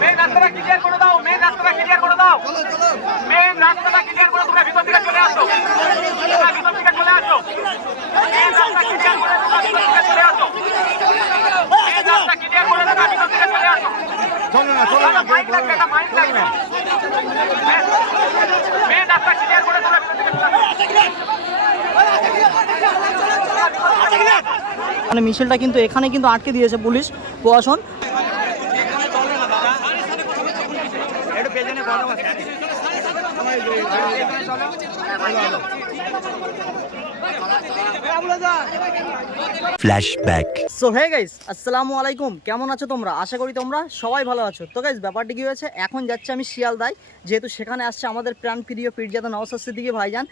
Main রাস্তাটা clear করে দাও, মেন রাস্তাটা ক্লিয়ার করে দাও, মেন রাস্তাটা ক্লিয়ার করে তোমরা ভিতর থেকে চলে আসো, তোমরা ভিতর থেকে চলে আসো, মেন রাস্তা ক্লিয়ার করে তোমরা ভিতর থেকে চলে আসো, মেন রাস্তা ক্লিয়ার করে তোমরা ভিতর থেকে চলে আসো। চলো না, মাইক লাগবে না, মাইক লাগবে। মেন রাস্তা ক্লিয়ার করে তোমরা ভিতর থেকে চলে আসো। মানে মিছিলটা কিন্তু এখানে কিন্তু আটকে দিয়েছে পুলিশ প্রশাসন। ফ্ল্যাশব্যাক। সো হে গাইস, আসসালামু আলাইকুম, কেমন আছো তোমরা? আশা করি তোমরা সবাই ভালো আছো। তো গাইস, ব্যাপারটা কি হয়েছে, এখন যাচ্ছে আমি শিয়ালদায়, যেহেতু সেখানে আসছে আমাদের প্রাণ প্রিয় পীরজাদা নওশাদ সিদ্দিকী ভাইজান।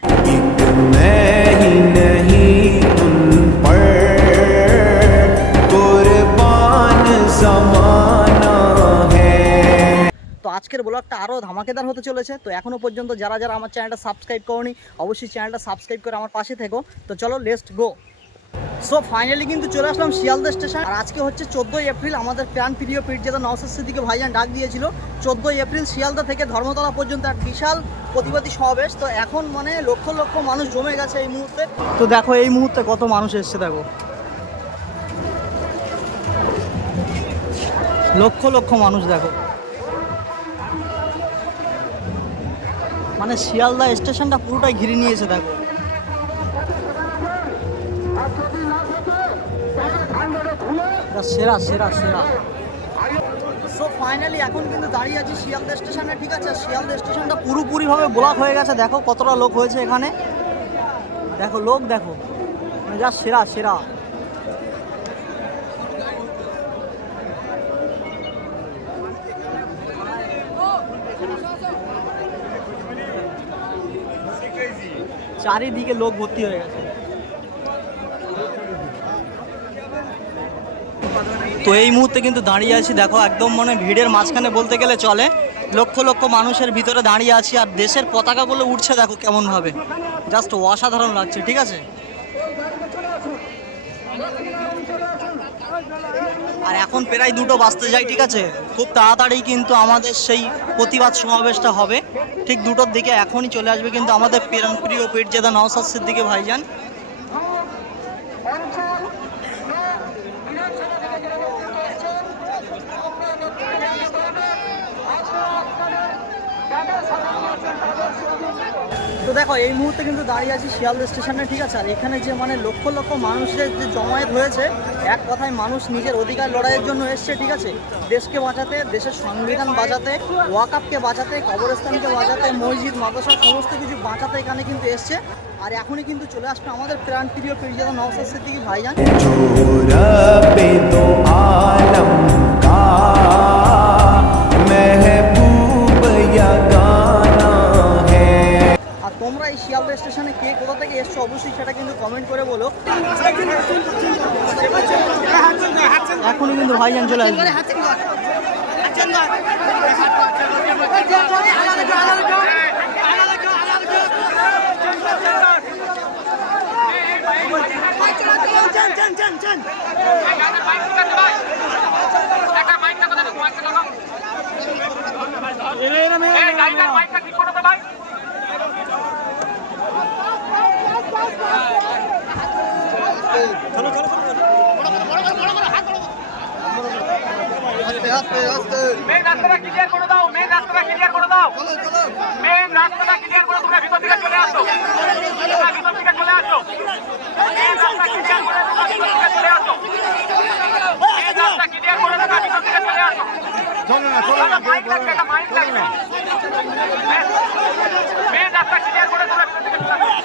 তো আজকের ব্লগটা আরও ধামাকেদার হতে চলেছে। তো এখনও পর্যন্ত যারা যারা আমার চ্যানেলটা সাবস্ক্রাইব করোনি, অবশ্যই চ্যানেলটা সাবস্ক্রাইব করে আমার পাশে থেকো। তো চলো, লেটস গো। সো ফাইনালি কিন্তু চলে আসলাম শিয়ালদা স্টেশন। আর আজকে হচ্ছে 14ই এপ্রিল, আমাদের প্রাণ প্রিয় পীরজাদা নওশাদ সিদ্দিকী ভাইজান ডাক দিয়েছিল 14ই এপ্রিল শিয়ালদা থেকে ধর্মতলা পর্যন্ত এক বিশাল প্রতিবাদী সমাবেশ। তো এখন মানে লক্ষ লক্ষ মানুষ জমে গেছে এই মুহূর্তে। তো দেখো এই মুহূর্তে কত মানুষ এসছে, দেখো লক্ষ লক্ষ মানুষ, দেখো মানে শিয়ালদা স্টেশনটা পুরোটাই ঘিরে নিয়েছে, দেখো সেরা সেরা সেরা। সো ফাইনালি এখন কিন্তু দাঁড়িয়ে আছি শিয়ালদা স্টেশনে, ঠিক আছে। শিয়ালদা স্টেশনটা পুরোপুরিভাবে ব্লক হয়ে গেছে, দেখো কতটা লোক হয়েছে এখানে, দেখো লোক, দেখো মানে যা সেরা সেরা। চারিদিকে লোক ভর্তি হয়ে গেছে। তো এই মুহূর্তে কিন্তু দাঁড়িয়ে আছি, দেখো একদম মানে ভিড়ের মাঝখানে বলতে গেলে চলে। লক্ষ লক্ষ মানুষের ভিতরে দাঁড়িয়ে আছি, আর দেশের পতাকাগুলো উঠছে, দেখো কেমনভাবে, জাস্ট অসাধারণ লাগছে, ঠিক আছে। আর এখন প্রায় 2টো বাজতে যায়, ঠিক আছে। খুব তাড়াতাড়ি কিন্তু আমাদের সেই প্রতিবাদ সমাবেশটা হবে, ঠিক 2টোর দিকে এখনই চলে আসবে কিন্তু আমাদের প্রিয় পীরজাদা নওশাদ সিদ্দিকী ভাইজান। তো দেখো এই মুহূর্তে কিন্তু দাঁড়িয়ে আছি শিয়ালদা স্টেশনে, ঠিক আছে। আর এখানে যে মানে লক্ষ লক্ষ মানুষের যে জমায়েত হয়েছে, এক কথায় মানুষ নিজের অধিকার লড়াইয়ের জন্য এসছে, ঠিক আছে। দেশকে বাঁচাতে, দেশের সংবিধান বাঁচাতে, ওয়াকাফকে বাঁচাতে, কবরস্থানকে বাঁচাতে, মসজিদ মাদ্রাসা সমস্ত কিছু বাঁচাতে এখানে কিন্তু এসছে। আর এখনই কিন্তু চলে আসবে আমাদের প্রাণ প্রিয় পীরজাদা নওশাদ সিদ্দিকী ভাইজান। তোমরা এই শিয়ালদা স্টেশনে কে কোথা থেকে এসছো অবশ্যই সেটা কিন্তু কমেন্ট করে বলো। এখনই কিন্তু ভাইজান চলে আসবে। মেন রাস্তাটা ক্লিয়ার করে দাও, মেন রাস্তাটা ক্লিয়ার করে দাও, মেন রাস্তাটা ক্লিয়ার করে তোমরা ভিতর থেকে চলে আসো, তোমরা ভিতর থেকে চলে আসো, মেন রাস্তা ক্লিয়ার করে তোমরা ভিতর থেকে চলে আসো, মেন রাস্তা ক্লিয়ার করে তোমরা ভিতর থেকে চলে আসো। চলো না, মাইক লাগবে না, মাইক লাগবে। মেন রাস্তা ক্লিয়ার করে তোমরা ভিতর থেকে চলে আসো।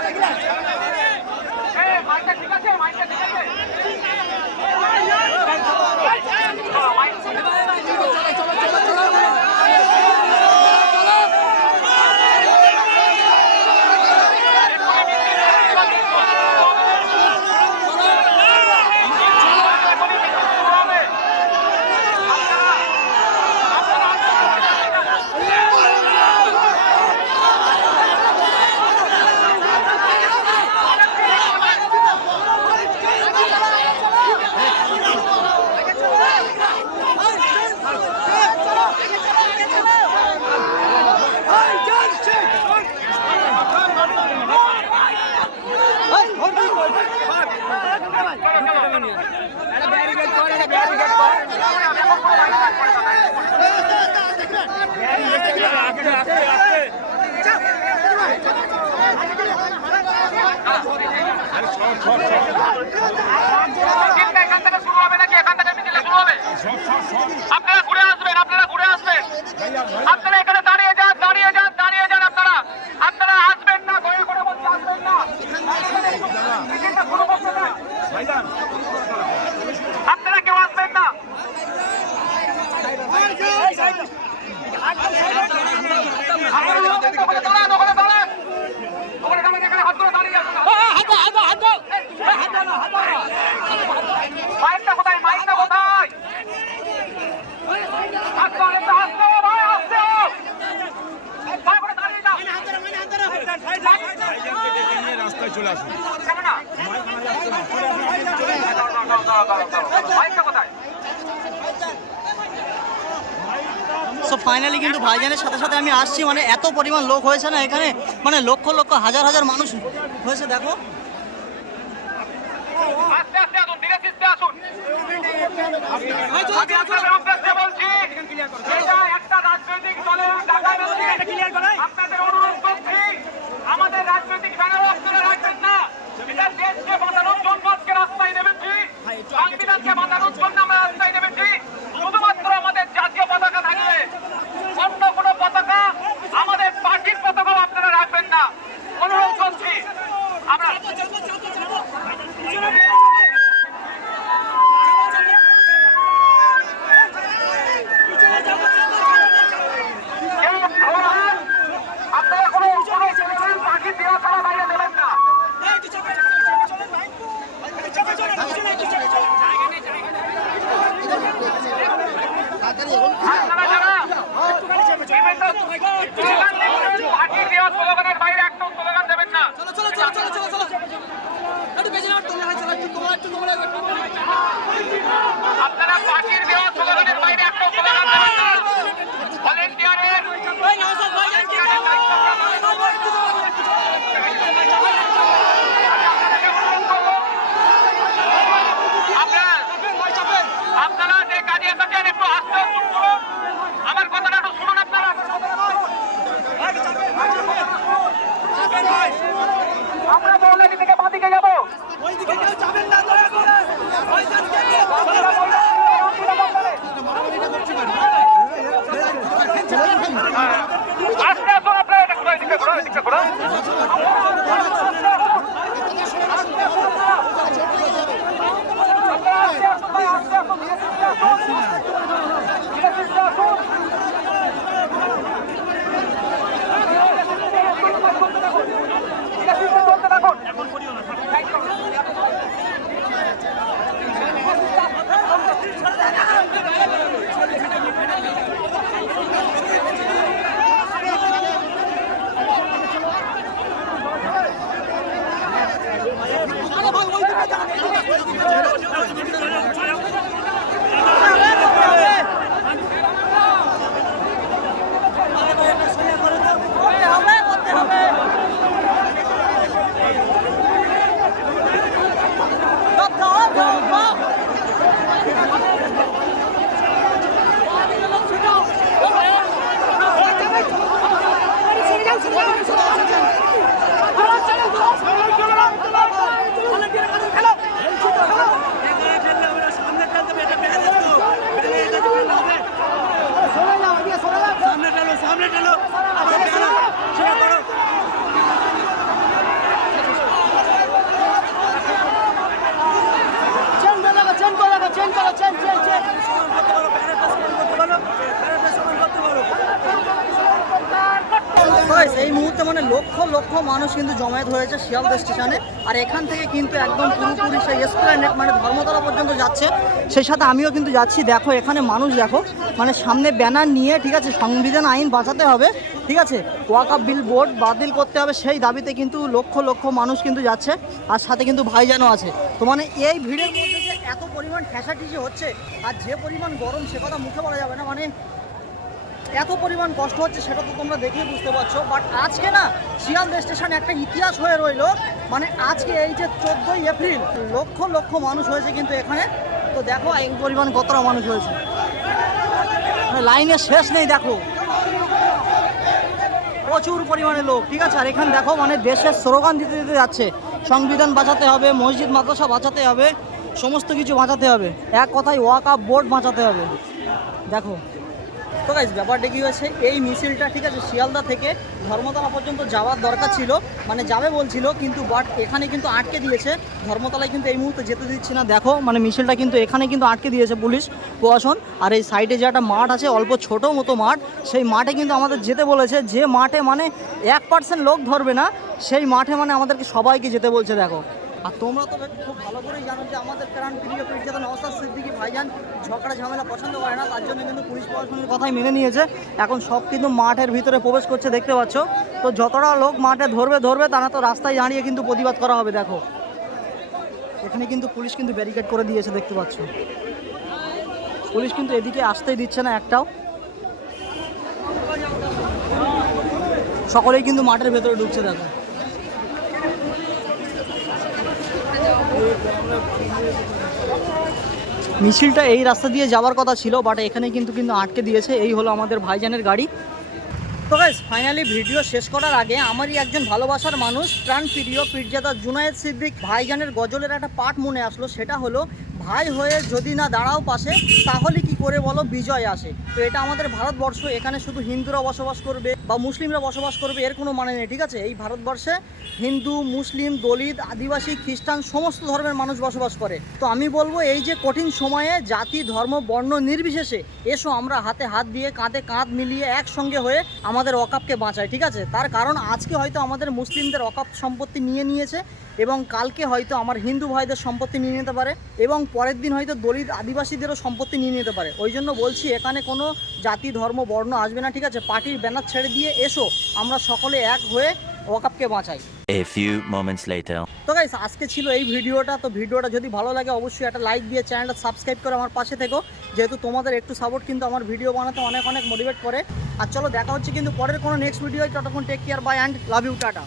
মাইক লাগবে। মিছিলটা এখান থেকে শুরু হবে নাকি এখান থেকে মিছিলটা শুরু হবে? আপনারা ঘুরে আসবেন, আপনারা ঘুরে আসবেন, আপনারা এখানে দাঁড়িয়ে যান, দাঁড়িয়ে যান, দাঁড়িয়ে যান। আপনারা আপনারা আসবেন না, দয়া করে বলছি আসবেন না। মিছিলটা শুরু করতে দেন। আপনারা কেউ আসবেন না। ওখানে দাঁড়ান, ওখানে দাঁড়ান, ওখানে দাঁড়ান, এখানে হাত ধরে দাঁড়িয়ে যান। মাইকটা কোথায়? মাইকটা কোথায়? আসতে অনেকটা আসতে ভাই, আসতে ভাই, করে দাঁড়িয়ে যাও। রাস্তায় চলে আসুন। কেন না? মাইকটা কোথায়? সো ফাইনালি কিন্তু ভাইজানের সাথে সাথে আমি আসছি, মানে এত পরিমাণ লোক হয়েছে না এখানে, মানে লক্ষ লক্ষ হাজার হাজার মানুষ হয়েছে। দেখো আস্তে আস্তে আসুন, ধীরে সুস্থে আসুন। আমি আপনাদের উদ্দেশ্যে বলছি, এটা একটা রাজনৈতিক দলের টাকা বলছি। আপনাদের অনুরোধ করছি, আমাদের রাজনৈতিক ব্যানার আপনারা রাখবেন না। এটা দেশকে বাঁচানোর জন্য আজকে রাস্তায় নেমেছি, সংবিধানকে বাঁচানোর জন্য আমরা রাস্তায় নেমেছি। শুধুমাত্র আমাদের জাতীয় পতাকা থাকবে, অন্য কোনো পতাকা, আমাদের পার্টির পতাকাও আপনারা রাখবেন না, অনুরোধ করছি। আমরা আপনারা কোনো পার্টি দেওয়া ছাড়া বাইরে দেবেন না। আপনারা যারা পার্টি দেওয়া স্লোগানের বাইরে একটা স্লোগান দেবেন না। আপনারা পার্টির দেওয়া স্লোগানের বাইরে একটা স্লোগান দেবেন না। ভলেন্টিয়ারের আপনারা যে কাজে এসেছেন একটু আস্তে আস্তে শুনুন, আমার কথাটা একটু শুনুন। আপনারা আমরা মৌলানি থেকে বাঁদিকে যাবো। আস্তে আসুন, আপনারা এটা ঘুরো, এদিকে ঘুরো, এদিকে ঘুরো। এই মুহূর্তে মানে লক্ষ লক্ষ মানুষ কিন্তু জমায়েত হয়েছে শিয়ালদা স্টেশনে, আর এখান থেকে কিন্তু একদম পুরোপুরি সেই এসপ্ল্যানেড মানে ধর্মতলা পর্যন্ত যাচ্ছে। সেই সাথে আমিও কিন্তু যাচ্ছি। দেখো এখানে মানুষ দেখো, মানে সামনে ব্যানার নিয়ে, ঠিক আছে, সংবিধান আইন বাঁচাতে হবে, ঠিক আছে, ওয়াকফ বিল বোর্ড বাতিল করতে হবে, সেই দাবিতে কিন্তু লক্ষ লক্ষ মানুষ কিন্তু যাচ্ছে। আর সাথে কিন্তু ভাইজানও আছে। তো মানে এই ভিড়ের মধ্যে যে এত পরিমাণ ঠেসাঠেসি হচ্ছে আর যে পরিমাণ গরম সে কথা মুখে বলা যাবে না, মানে এত পরিমাণ কষ্ট হচ্ছে সেটা তো তোমরা দেখেই বুঝতে পারছো। বাট আজকে না শিয়ালদা স্টেশন একটা ইতিহাস হয়ে রইলো। মানে আজকে এই যে 14ই এপ্রিল লক্ষ লক্ষ মানুষ হয়েছে কিন্তু এখানে। তো দেখো এই পরিমাণ কতটা মানুষ হয়েছে, লাইনের শেষ নেই। দেখো প্রচুর পরিমাণে লোক, ঠিক আছে। আর এখানে দেখো মানে দেশের স্লোগান দিতে দিতে যাচ্ছে। সংবিধান বাঁচাতে হবে, মসজিদ মাদ্রাসা বাঁচাতে হবে, সমস্ত কিছু বাঁচাতে হবে, এক কথায় ওয়াকফ বোর্ড বাঁচাতে হবে। দেখো তো গাইস ব্যাপারটা কী হয়েছে, এই মিছিলটা ঠিক আছে শিয়ালদা থেকে ধর্মতলা পর্যন্ত যাওয়ার দরকার ছিল, মানে যাবে বলছিল, কিন্তু বাট এখানে কিন্তু আটকে দিয়েছে। ধর্মতলায় কিন্তু এই মুহূর্তে যেতে দিচ্ছে না। দেখো মানে মিছিলটা কিন্তু এখানে কিন্তু আটকে দিয়েছে পুলিশ প্রশাসন। আর এই সাইডে যে একটা মাঠ আছে, অল্প ছোটো মতো মাঠ, সেই মাঠে কিন্তু আমাদের যেতে বলেছে। যে মাঠে মানে 1% লোক ধরবে না, সেই মাঠে মানে আমাদেরকে সবাইকে যেতে বলছে। দেখো, আর তোমরা তো খুব ভালো করেই জানো যে আমাদের প্রাণ প্রিয় পীরজাদা নওশাদ সিদ্দিকী ভাইজান ঝগড়া ঝামেলা পছন্দ করে না, তার জন্য কিন্তু পুলিশ প্রশাসনের কথাই মেনে নিয়েছে। এখন সব কিন্তু মাঠের ভিতরে প্রবেশ করছে, দেখতে পাচ্ছ। তো যতটা লোক মাঠে ধরবে তারা তো রাস্তায় দাঁড়িয়ে কিন্তু প্রতিবাদ করা হবে। দেখো এখানে কিন্তু পুলিশ কিন্তু ব্যারিকেড করে দিয়েছে, দেখতে পাচ্ছ। পুলিশ কিন্তু এদিকে আসতেই দিচ্ছে না একটাও। সকলেই কিন্তু মাঠের ভেতরে ঢুকছে। দেখো মিছিলটা এই রাস্তা দিয়ে যাওয়ার কথা ছিল, বাট এখানে কিন্তু আটকে দিয়েছে। এই হলো আমাদের ভাইজানের গাড়ি। তো গাইস ফাইনালি ভিডিও শেষ করার আগে আমারই একজন ভালোবাসার মানুষ, প্রাণ প্রিয় পীরজাদা জুনায়েদ সিদ্দিক ভাইজানের গজলের একটা পাঠ মনে আসলো। সেটা হলো, ভাই হয়ে যদি না দাঁড়াও পাশে, তাহলে কি করে বলো বিজয় আসে। তো এটা আমাদের ভারতবর্ষ, এখানে শুধু হিন্দুরা বসবাস করবে বা মুসলিমরা বসবাস করবে এর কোনো মানে নেই, ঠিক আছে। এই ভারতবর্ষে হিন্দু, মুসলিম, দলিত, আদিবাসী, খ্রিস্টান সমস্ত ধর্মের মানুষ বসবাস করে। তো আমি বলবো, এই যে কঠিন সময়ে জাতি, ধর্ম, বর্ণ নির্বিশেষে এসো আমরা হাতে হাত দিয়ে, কাঁধে কাঁধ মিলিয়ে একসঙ্গে হয়ে আমাদের ওয়াকফকে বাঁচাই, ঠিক আছে। তার কারণ আজকে হয়তো আমাদের মুসলিমদের ওয়াকফ সম্পত্তি নিয়েছে, এবং কালকে হয়তো আমার হিন্দু ভাইদের সম্পত্তি নিয়ে নিতে পারে, এবং পরের দিন হয়তো দলিত আদিবাসীদেরও সম্পত্তি নিয়ে নিতে পারে। ওই জন্য বলছি, এখানে কোনো জাতি, ধর্ম, বর্ণ আসবে না, ঠিক আছে। পার্টির ব্যানার ছেড়ে দিয়ে এসো আমরা সকলে এক হয়ে ওয়াকফকে বাঁচাই। A few moments later. তো গাইস আজকে ছিল এই ভিডিওটা। তো ভিডিওটা যদি ভালো লাগে অবশ্যই একটা লাইক দিয়ে চ্যানেলটা সাবস্ক্রাইব করে আমার পাশে থেকো, যেহেতু তোমাদের একটু সাপোর্ট কিন্তু আমার ভিডিও বানাতে অনেক মোটিভেট করে। আর চলো দেখা হচ্ছে কিন্তু পরের কোনো নেক্সট ভিডিও। ততক্ষণ take care, bye and love you, tata.